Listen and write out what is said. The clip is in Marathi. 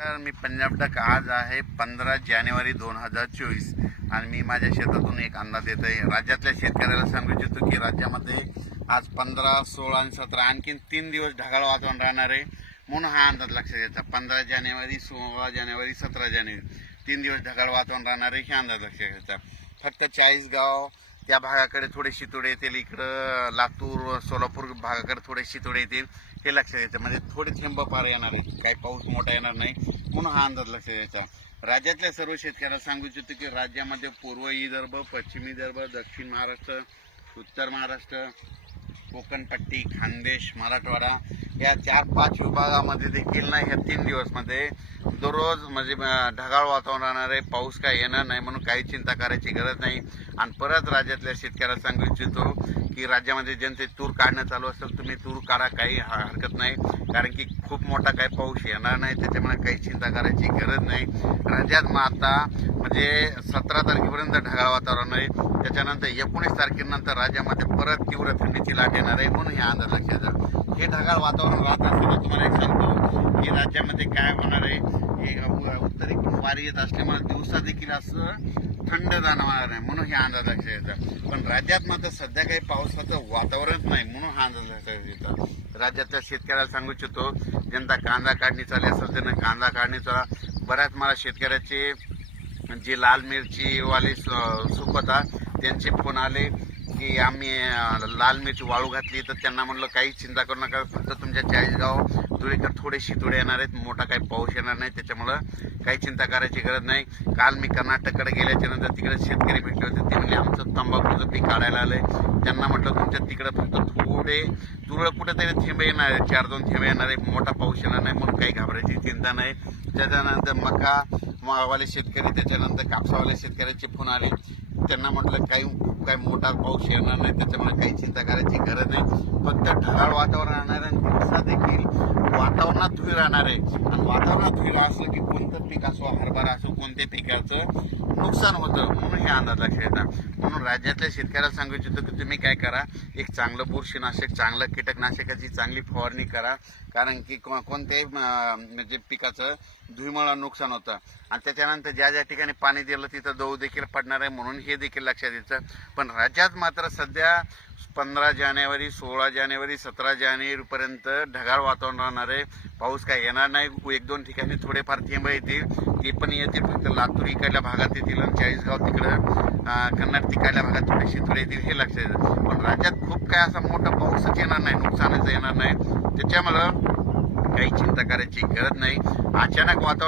तर मी पंजाब डक आज आहे पंधरा जानेवारी दोन हजार चोवीस. आणि मी माझ्या शेतातून एक अंदाज देत आहे राज्यातल्या शेतकऱ्याला सांगू इच्छितो की राज्यामध्ये आज पंधरा सोळा आणि सतरा आणखीन तीन दिवस ढगाळ वातावरण राहणार आहे. म्हणून हा अंदाज लक्षात घ्यायचा. पंधरा जानेवारी सोळा जानेवारी सतरा जानेवारी. तीन दिवस ढगाळ वातावरण राहणार आहे हे अंदाज लक्षात घ्यायचा. फक्त चाळीसगाव त्या भागाकडे थोडे शितोडे येतील इकडं लातूर सोलापूर भागाकडे थोडे शितोडे येतील हे लक्षात द्यायचं. म्हणजे थोडे थेंब पार येणार आहेत. काही पाऊस मोठा येणार नाही. म्हणून हा अंदाज लक्षात द्यायचा. राज्यातल्या सर्व शेतकऱ्यांना सांगू इच्छितो की राज्यामध्ये पूर्व विदर्भ पश्चिम विदर्भ दक्षिण महाराष्ट्र उत्तर महाराष्ट्र कोकणपट्टी खानदेश मराठवाडा या चार पाच विभागामध्ये देखील ना ह्या तीन दिवसमध्ये दररोज म्हणजे ढगाळ वातावरण राहणार आहे पाऊस काय येणार नाही म्हणून काही चिंता करायची गरज नाही. आणि परत राज्यातल्या शेतकऱ्याला सांगू इच्छितो की राज्यामध्ये ज्यांचे तूर काढणं चालू असेल तुम्ही तूर काढा काही हरकत नाही. कारण की खूप मोठा काही पाऊस येणार नाही त्याच्यामुळे काही चिंता करायची गरज नाही. राज्यात मग आता म्हणजे सतरा तारखेपर्यंत ढगाळ वातावरण आहे. त्याच्यानंतर एकोणीस तारखेनंतर राज्यामध्ये परत तीव्र थंडीची लाट येणार आहे म्हणून हे अंदाज लक्षात हे ढगाळ वातावरण राहत असताना तुम्हाला एक सांगतो की राज्यामध्ये काय होणार आहे हे उत्तरेकडून वारी येत असल्यामुळे दिवसा देखील असं थंड जाणवणार आहे म्हणून हे अंदाज लक्षात येतात पण राज्यात मात्र सध्या काही पावसाचं वातावरणच नाही म्हणून हा अंदाज लक्षात येतात राज्यातल्या शेतकऱ्याला सांगू इच्छितो ज्यांना कांदा काढणी चालली असेल त्यानं कांदा काढणीचा बऱ्याच मला शेतकऱ्याचे जे लाल मिरची वाले सुखता त्यांचे फोन आले की आम्ही लाल मिरची वाळू घातली. तर त्यांना म्हणलं काही चिंता करू नका. फक्त तुमच्या चाळीसगाव धुळेकर थोडे शितोडे येणार आहेत. मोठा काही पाऊस येणार नाही. त्याच्यामुळं काही चिंता करायची गरज नाही. काल मी कर्नाटककडे गेल्याच्यानंतर तिकडे शेतकरी भेटले होते. ते म्हणजे आमचं तंबाखूचं पीक काढायला आलंय. त्यांना म्हटलं तुमच्या तिकडे फक्त थोडे तुरळक कुठेतरी थेंबे येणार आहे चार दोन थेंबे येणार आहे मोठा पाऊस येणार नाही. म्हणून काही घाबरायची चिंता नाही. त्याच्यानंतर मका मावाले शेतकरी. त्याच्यानंतर कापसावाले शेतकऱ्याचे फोन आले. त्यांना म्हटलं काही काही मोठा पाऊस येणार नाही त्याच्यामुळे काही चिंता करायची गरज नाही. फक्त ढगाळ वातावरण राहणार आणि दिवसा देखील वातावरणात धुळ राहणार आहे. आणि वातावरणात धुळ असलं की कोणतं पीक असो हरभरा असो कोणत्या पिकाचं नुकसान होतं म्हणून हे अंदाज लक्षात येतात म्हणून राज्यातल्या शेतकऱ्याला सांगू इच्छितो की तुम्ही काय करा एक चांगलं बुरशीनाशक चांगलं कीटकनाशकाची चांगली फवारणी करा. कारण की कोणत्याही म्हणजे पिकाचं धुईमुळं नुकसान होतं. आणि त्याच्यानंतर ज्या ज्या ठिकाणी पाणी दिलं तिथं दव देखील पडणार आहे म्हणून हे देखील लक्षात यायचं पण राज्यात मात्र सध्या पंधरा जानेवारी सोळा जानेवारी सतरा जानेवारीपर्यंत ढगाळ वातावरण राहणार आहे. पाऊस काय येणार नाही. एक दोन ठिकाणी थोडेफार थेंब येतील. ते पण येतील. फक्त लातूर इकडल्या भागात येतील आणि चाळीसगाव तिकडं कन्नड तिकडल्या भागात थोडेसे थोडे येतील हे लक्षात येतं. पण राज्यात खूप काय असा मोठा पाऊसच येणार नाही. नुकसानच येणार नाही. त्याच्यामुळं काही चिंता करायची गरज नाही. अचानक वातावरण